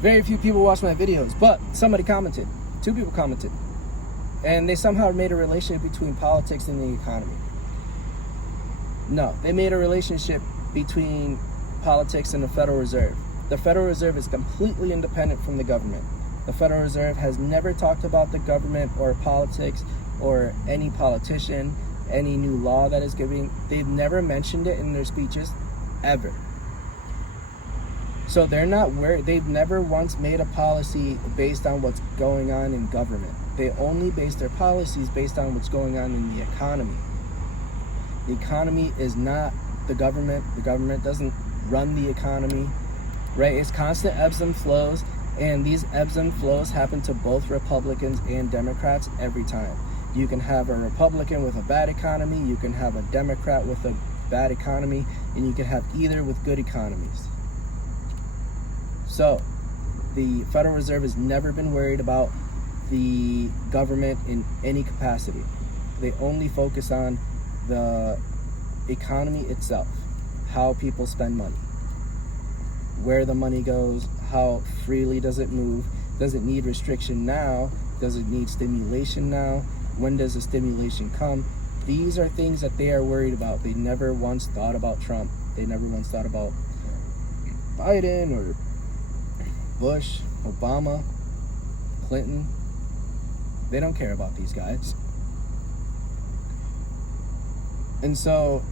Very few people watch my videos, but somebody commented. 2 people commented. And they somehow made a relationship between politics and the economy. No, they made a relationship between politics and the Federal Reserve. The Federal Reserve is completely independent from the government. The Federal Reserve has never talked about the government or politics or any politician, any new law that is giving. They've never mentioned it in their speeches, ever. So they're not worried. They've never once made a policy based on what's going on in government. They only base their policies based on what's going on in the economy. The economy is not the government. The government doesn't run the economy, right? It's constant ebbs and flows, and these ebbs and flows happen to both Republicans and Democrats every time. You can have a Republican with a bad economy, you can have a Democrat with a bad economy, and you can have either with good economies. So, the Federal Reserve has never been worried about the government in any capacity. They only focus on the economy itself, how people spend money, where the money goes, how freely does it move, does it need restriction now, does it need stimulation now, when does the stimulation come? These are things that they are worried about. They never once thought about Trump. They never once thought about Biden or Bush, Obama, Clinton. They don't care about these guys. And so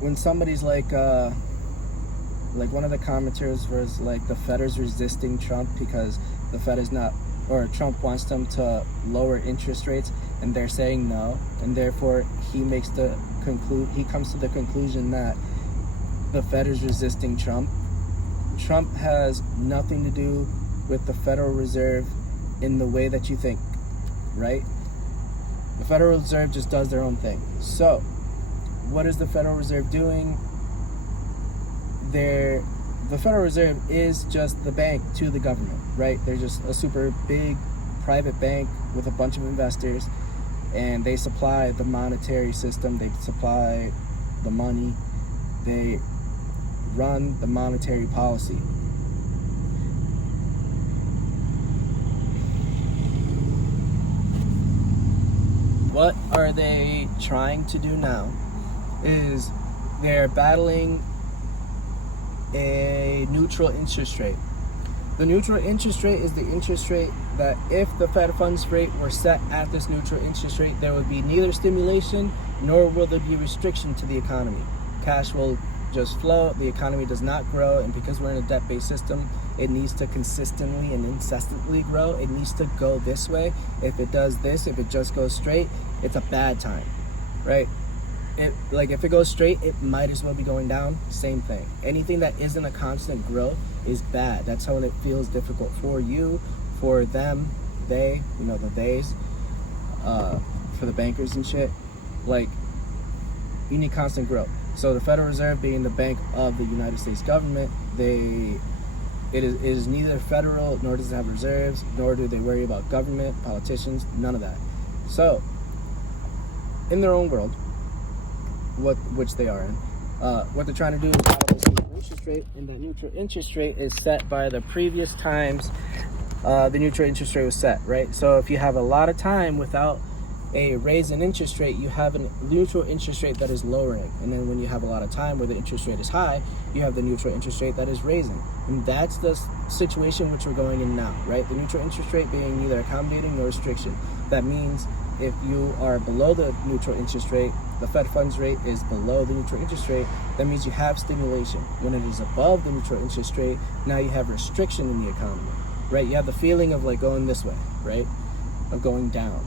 when somebody's like one of the commenters was like, the Fed is resisting Trump because the Fed is not, or Trump wants them to lower interest rates, and they're saying no, and therefore he comes to the conclusion that the Fed is resisting Trump. Trump has nothing to do with the Federal Reserve in the way that you think, right? The Federal Reserve just does their own thing. So, what is the Federal Reserve doing? The Federal Reserve is just the bank to the government, right? They're just a super big private bank with a bunch of investors, and they supply the monetary system, they supply the money, they run the monetary policy. What are they trying to do now is they're battling a neutral interest rate. The neutral interest rate is the interest rate that if the Fed funds rate were set at this neutral interest rate, there would be neither stimulation nor will there be restriction to the economy. Cash will just flow, the economy does not grow, and because we're in a debt-based system, it needs to consistently and incessantly grow. It needs to go this way. If it does this, if it just goes straight, it's a bad time, right? If it goes straight, it might as well be going down. Same thing. Anything that isn't a constant growth is bad. That's how it feels difficult for you, for them, they, the theys, for the bankers and shit. Like, you need constant growth. So the Federal Reserve, being the bank of the United States government, it is neither federal, nor does it have reserves, nor do they worry about government, politicians, none of that. So, in their own world, which they are in, what they're trying to do is battle this neutral interest rate, and that neutral interest rate is set by the previous times the neutral interest rate was set, right? So if you have a lot of time without a raise in interest rate, you have a neutral interest rate that is lowering. And then when you have a lot of time where the interest rate is high, you have the neutral interest rate that is raising. And that's the situation which we're going in now, right? The neutral interest rate being neither accommodating nor restriction. That means if you are below the neutral interest rate, the Fed funds rate is below the neutral interest rate, that means you have stimulation. When it is above the neutral interest rate, now you have restriction in the economy, right? You have the feeling of like going this way, right? Of going down.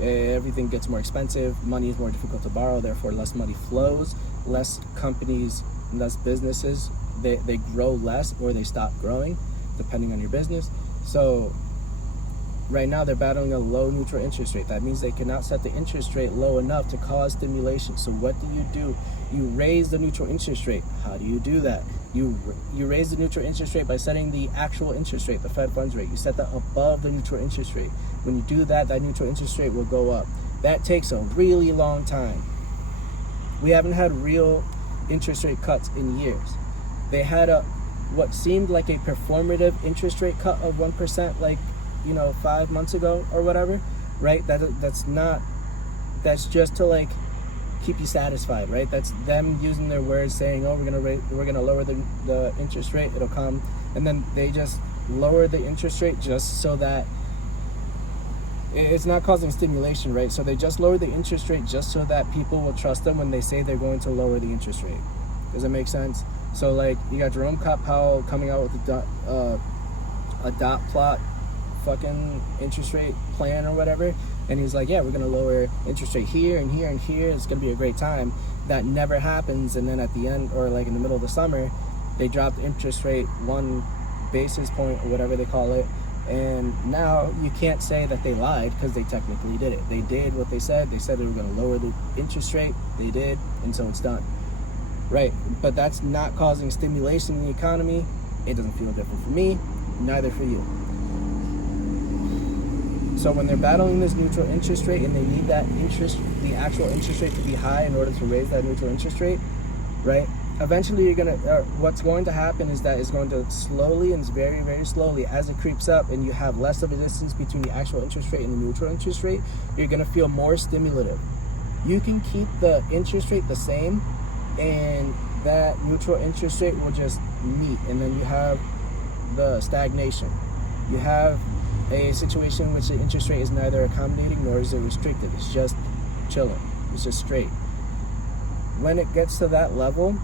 Everything gets more expensive, money is more difficult to borrow, therefore less money flows, less companies, less businesses, they grow less or they stop growing, depending on your business. So right now they're battling a low neutral interest rate. That means they cannot set the interest rate low enough to cause stimulation. So what do? You raise the neutral interest rate. How do you do that? You raise the neutral interest rate by setting the actual interest rate, the Fed funds rate. You set that above the neutral interest rate. When you do that, that neutral interest rate will go up. That takes a really long time. We haven't had real interest rate cuts in years. They had what seemed like a performative interest rate cut of 1%, like, 5 months ago or whatever, right? That's just to like keep you satisfied, right? That's them using their words, saying, oh, we're gonna lower the interest rate, it'll come, and then they just lower the interest rate just so that it's not causing stimulation, right? So they just lower the interest rate just so that people will trust them when they say they're going to lower the interest rate. Does that make sense? So like you got Jerome Powell coming out with a dot plot fucking interest rate plan or whatever, and he's like, yeah, we're gonna lower interest rate here and here and here, it's gonna be a great time. That never happens, and then at the end, or like in the middle of the summer, they drop the interest rate 1 basis point or whatever they call it, and now you can't say that they lied because they technically did it. They did what they said. They said they were going to lower the interest rate. They did, and so it's done. Right, but that's not causing stimulation in the economy. It doesn't feel different for me, neither for you. So when they're battling this neutral interest rate and they need the actual interest rate to be high in order to raise that neutral interest rate, right? Eventually what's going to happen is that it's going to slowly, and very, very slowly, as it creeps up and you have less of a distance between the actual interest rate and the neutral interest rate, you're going to feel more stimulative. You can keep the interest rate the same, and that neutral interest rate will just meet, and then you have the stagnation. You have a situation in which the interest rate is neither accommodating nor is it restrictive. It's just chilling. It's just straight. When it gets to that level,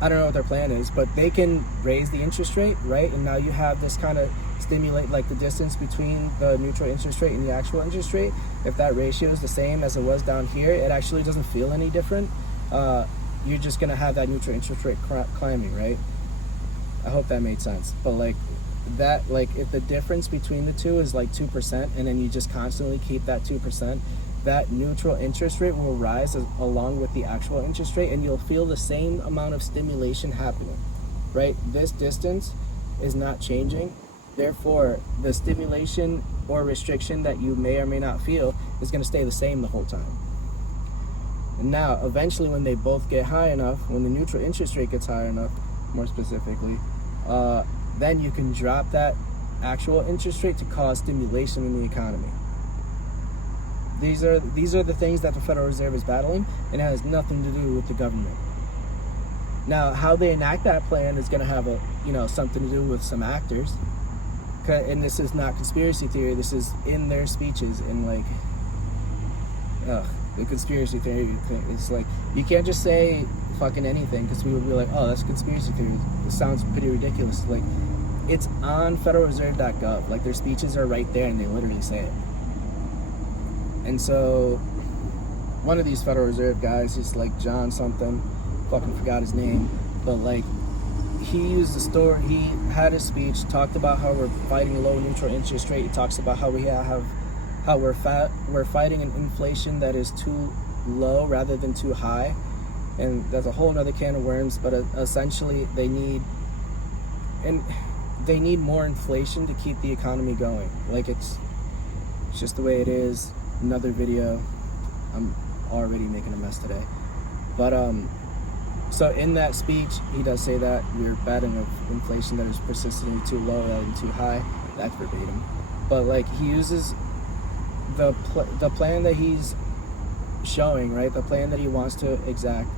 I don't know what their plan is, but they can raise the interest rate, right? And now you have this kind of stimulate, like the distance between the neutral interest rate and the actual interest rate. If that ratio is the same as it was down here, it actually doesn't feel any different. You're just going to have that neutral interest rate climbing, right? I hope that made sense. But like that, like if the difference between the two is like 2%, and then you just constantly keep that 2%, that neutral interest rate will rise along with the actual interest rate, and you'll feel the same amount of stimulation happening, right? This distance is not changing. Therefore, the stimulation or restriction that you may or may not feel is going to stay the same the whole time. And now, eventually, when they both get high enough, when the neutral interest rate gets high enough, more specifically, then you can drop that actual interest rate to cause stimulation in the economy. These are the things that the Federal Reserve is battling, and it has nothing to do with the government. Now, how they enact that plan is going to have something to do with some actors. And this is not conspiracy theory. This is in their speeches, and like, the conspiracy theory thing. It's like you can't just say fucking anything because we would be like, oh, that's conspiracy theory. It sounds pretty ridiculous. Like, it's on federalreserve.gov. Like, their speeches are right there, and they literally say it. And so one of these Federal Reserve guys, he's like John something, fucking forgot his name, but like he used the story, he had a speech, talked about how we're fighting a low neutral interest rate. He talks about how we're fighting an inflation that is too low rather than too high. And that's a whole other can of worms, but essentially they need more inflation to keep the economy going. Like it's just the way it is. Another video. I'm already making a mess today. But so in that speech, he does say that we're battling of inflation that is persistently too low and too high. That's verbatim. But like he uses the plan that he's showing, right? The plan that he wants to exact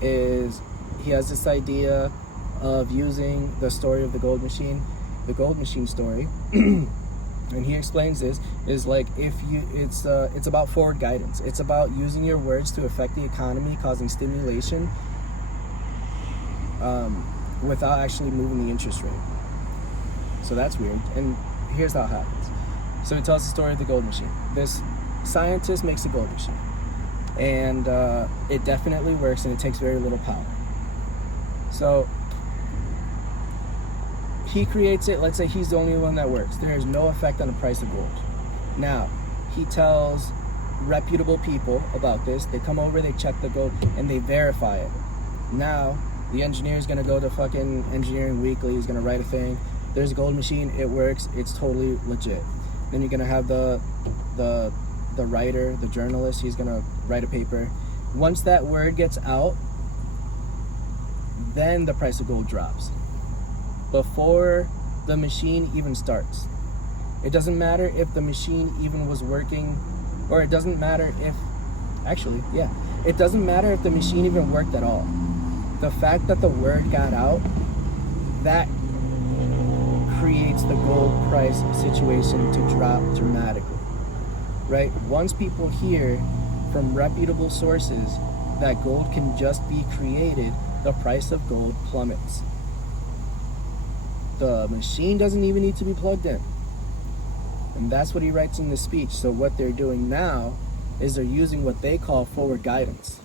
is he has this idea of using the story of the gold machine story. And he explains this is like it's about forward guidance. It's about using your words to affect the economy, causing stimulation without actually moving the interest rate. So that's weird. And here's how it happens. So he tells the story of the gold machine. This scientist makes a gold machine, and it definitely works, and it takes very little power. So he creates it. Let's say he's the only one that works. There is no effect on the price of gold. Now, he tells reputable people about this. They come over, they check the gold, and they verify it. Now, the engineer is going to go to fucking Engineering Weekly. He's going to write a thing. There's a gold machine. It works. It's totally legit. Then you're going to have the writer, the journalist. He's going to write a paper. Once that word gets out, then the price of gold drops. Before the machine even starts. It doesn't matter if the machine even was working, or it doesn't matter if, it doesn't matter if the machine even worked at all. The fact that the word got out, that creates the gold price situation to drop dramatically, right? Once people hear from reputable sources that gold can just be created, the price of gold plummets. The machine doesn't even need to be plugged in. And that's what he writes in the speech. So what they're doing now is they're using what they call forward guidance.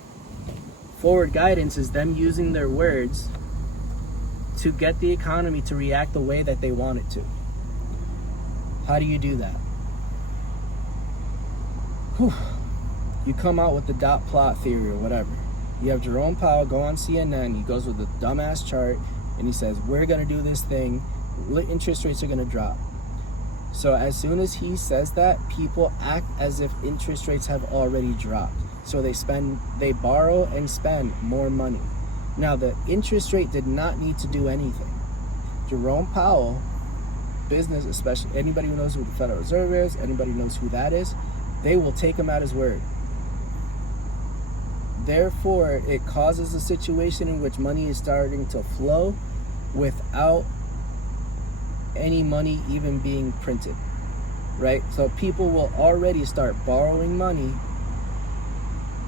Forward guidance is them using their words to get the economy to react the way that they want it to. How do you do that? You come out with the dot plot theory or whatever. You have Jerome Powell go on CNN, he goes with a dumbass chart, and he says, we're gonna do this thing, interest rates are gonna drop. So as soon as he says that, people act as if interest rates have already dropped. So they borrow and spend more money. Now the interest rate did not need to do anything. Jerome Powell, business, especially anybody who knows who the Federal Reserve is, anybody who knows who that is, they will take him at his word. Therefore, it causes a situation in which money is starting to flow without any money even being printed, right? So people will already start borrowing money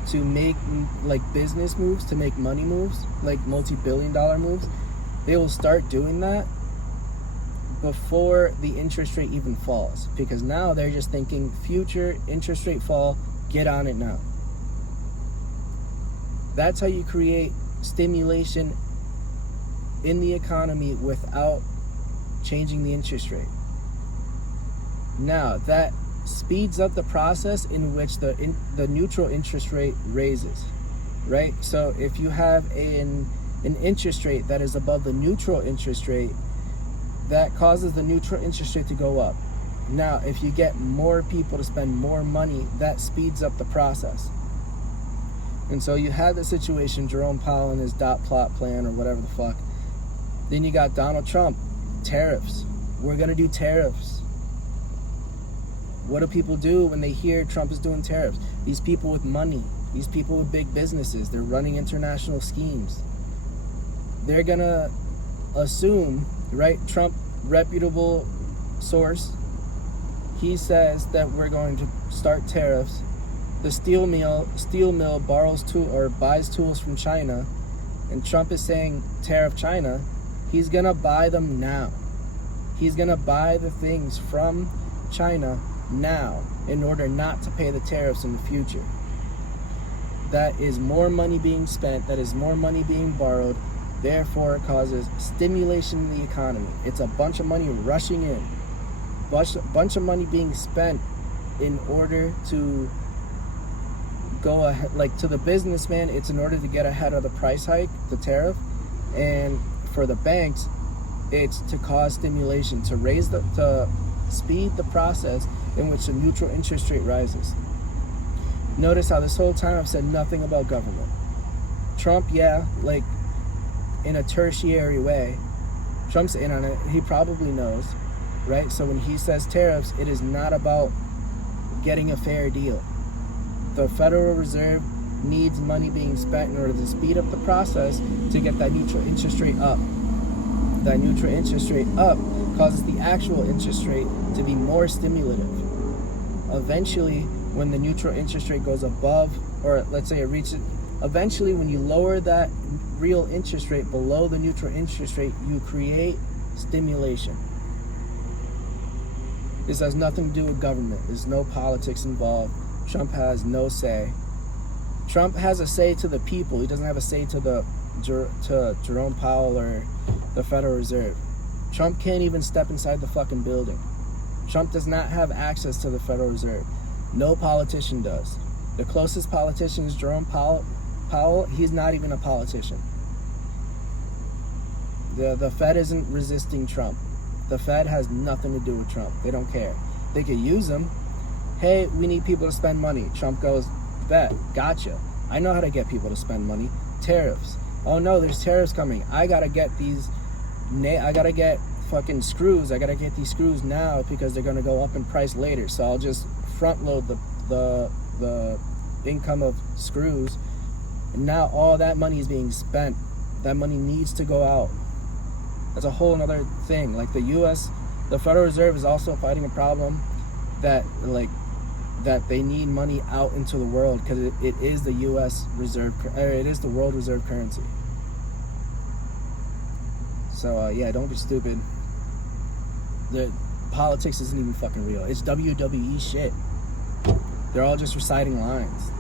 to make like business moves, to make money moves, like multi-billion-dollar moves. They will start doing that before the interest rate even falls, because now they're just thinking future interest rate fall, get on it now. That's how you create stimulation in the economy without changing the interest rate. Now, that speeds up the process in which the neutral interest rate raises, right? So if you have an interest rate that is above the neutral interest rate, that causes the neutral interest rate to go up. Now, if you get more people to spend more money, that speeds up the process. And so you had the situation, Jerome Powell and his dot plot plan or whatever the fuck. Then you got Donald Trump, tariffs. We're gonna do tariffs. What do people do when they hear Trump is doing tariffs? These people with money, these people with big businesses, they're running international schemes. They're gonna assume, right? Trump, reputable source, he says that we're going to start tariffs. The steel mill borrows buys tools from China, and Trump is saying tariff China. He's gonna buy them now. He's gonna buy the things from China now in order not to pay the tariffs in the future. That is more money being spent, that is more money being borrowed, therefore it causes stimulation in the economy. It's a bunch of money rushing in, bunch of money being spent in order to go ahead, like to the businessman, it's in order to get ahead of the price hike, the tariff, and for the banks, it's to cause stimulation, to speed the process in which the neutral interest rate rises. Notice how this whole time I've said nothing about government. Trump, like in a tertiary way, Trump's in on it, he probably knows, right? So when he says tariffs, it is not about getting a fair deal. The Federal Reserve needs money being spent in order to speed up the process to get that neutral interest rate up. That neutral interest rate up causes the actual interest rate to be more stimulative. Eventually, when the neutral interest rate goes above, or let's say it reaches, eventually when you lower that real interest rate below the neutral interest rate, you create stimulation. This has nothing to do with government. There's no politics involved. Trump has no say. Trump has a say to the people. He doesn't have a say to Jerome Powell or the Federal Reserve. Trump can't even step inside the fucking building. Trump does not have access to the Federal Reserve. No politician does. The closest politician is Jerome Powell. He's not even a politician. The Fed isn't resisting Trump. The Fed has nothing to do with Trump. They don't care. They could use him. Hey, we need people to spend money. Trump goes, bet, gotcha. I know how to get people to spend money. Tariffs. Oh no, there's tariffs coming. I gotta get fucking screws. I gotta get these screws now because they're gonna go up in price later. So I'll just front load the income of screws. And now all that money is being spent. That money needs to go out. That's a whole other thing. Like the U.S., the Federal Reserve is also fighting a problem that they need money out into the world because it is the U.S. reserve, it is the world reserve currency. So yeah, don't be stupid. The politics isn't even fucking real. It's WWE shit. They're all just reciting lines.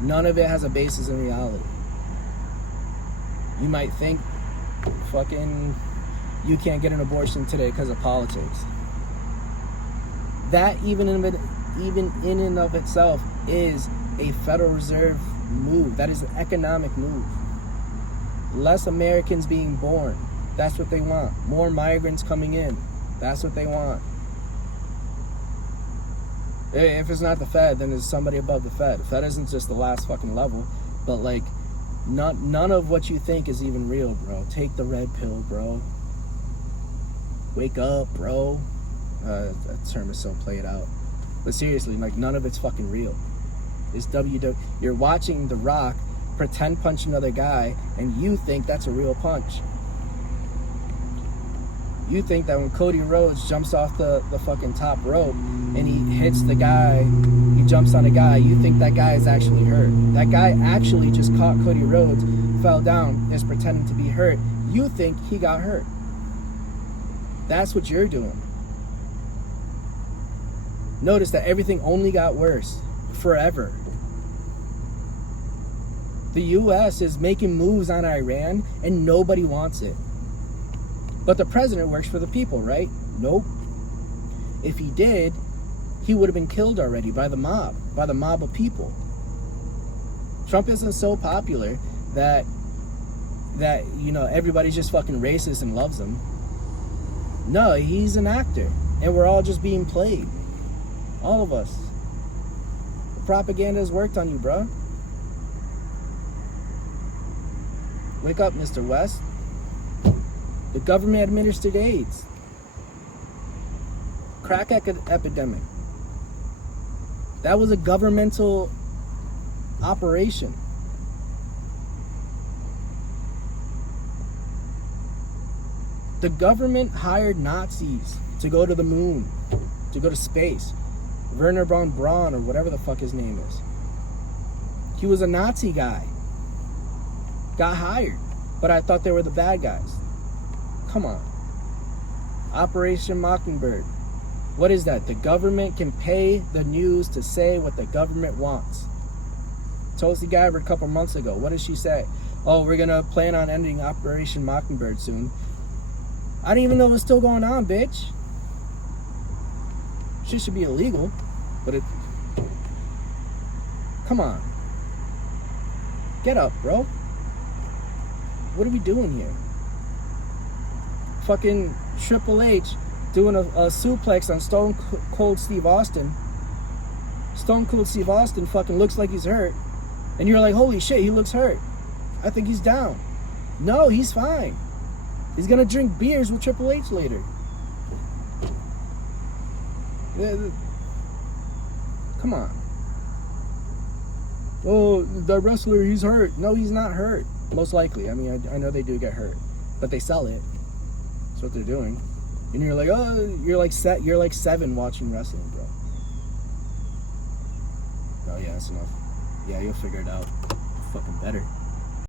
None of it has a basis in reality. You might think fucking you can't get an abortion today because of politics. That even in and of itself is a Federal Reserve move. That is an economic move. Less Americans being born. That's what they want. More migrants coming in. That's what they want. If it's not the Fed, then it's somebody above the Fed. The Fed isn't just the last fucking level, but like none of what you think is even real, bro. Take the red pill, bro. Wake up, bro. That term is so played out. But seriously, like none of it's fucking real. It's You're watching The Rock pretend punch another guy, and you think that's a real punch. You think that when Cody Rhodes jumps off the fucking top rope and he hits the guy, he jumps on a guy, you think that guy is actually hurt. That guy actually just caught Cody Rhodes, fell down, is pretending to be hurt. You think he got hurt. That's what you're doing. Notice that everything only got worse forever. The U.S. is making moves on Iran and nobody wants it. But the president works for the people, right? Nope. If he did, he would have been killed already by the mob of people. Trump isn't so popular that you know everybody's just fucking racist and loves him. No, he's an actor, and we're all just being played. All of us. The propaganda has worked on you, bro. Wake up, Mr. West. The government administered AIDS. Crack epidemic. That was a governmental operation. The government hired Nazis to go to the moon, to go to space. Werner von Braun, or whatever the fuck his name is. He was a Nazi guy. Got hired. But I thought they were the bad guys. Come on. Operation Mockingbird. What is that? The government can pay the news to say what the government wants. Tulsi Gabbard a couple months ago. What did she say? Oh, we're going to plan on ending Operation Mockingbird soon. I didn't even know it was still going on, bitch. Shit should be illegal, but it... Come on. Get up, bro. What are we doing here? Fucking Triple H doing a suplex on Stone Cold Steve Austin. Stone Cold Steve Austin fucking looks like he's hurt. And you're like, holy shit, he looks hurt. I think he's down. No, he's fine. He's gonna drink beers with Triple H later. Come on. Oh, the wrestler, he's hurt. No, he's not hurt. Most likely. I mean, I know they do get hurt. But they sell it. That's what they're doing. And you're like, oh, you're like 7 watching wrestling, bro. Oh yeah, that's enough. Yeah, you'll figure it out. Fucking better.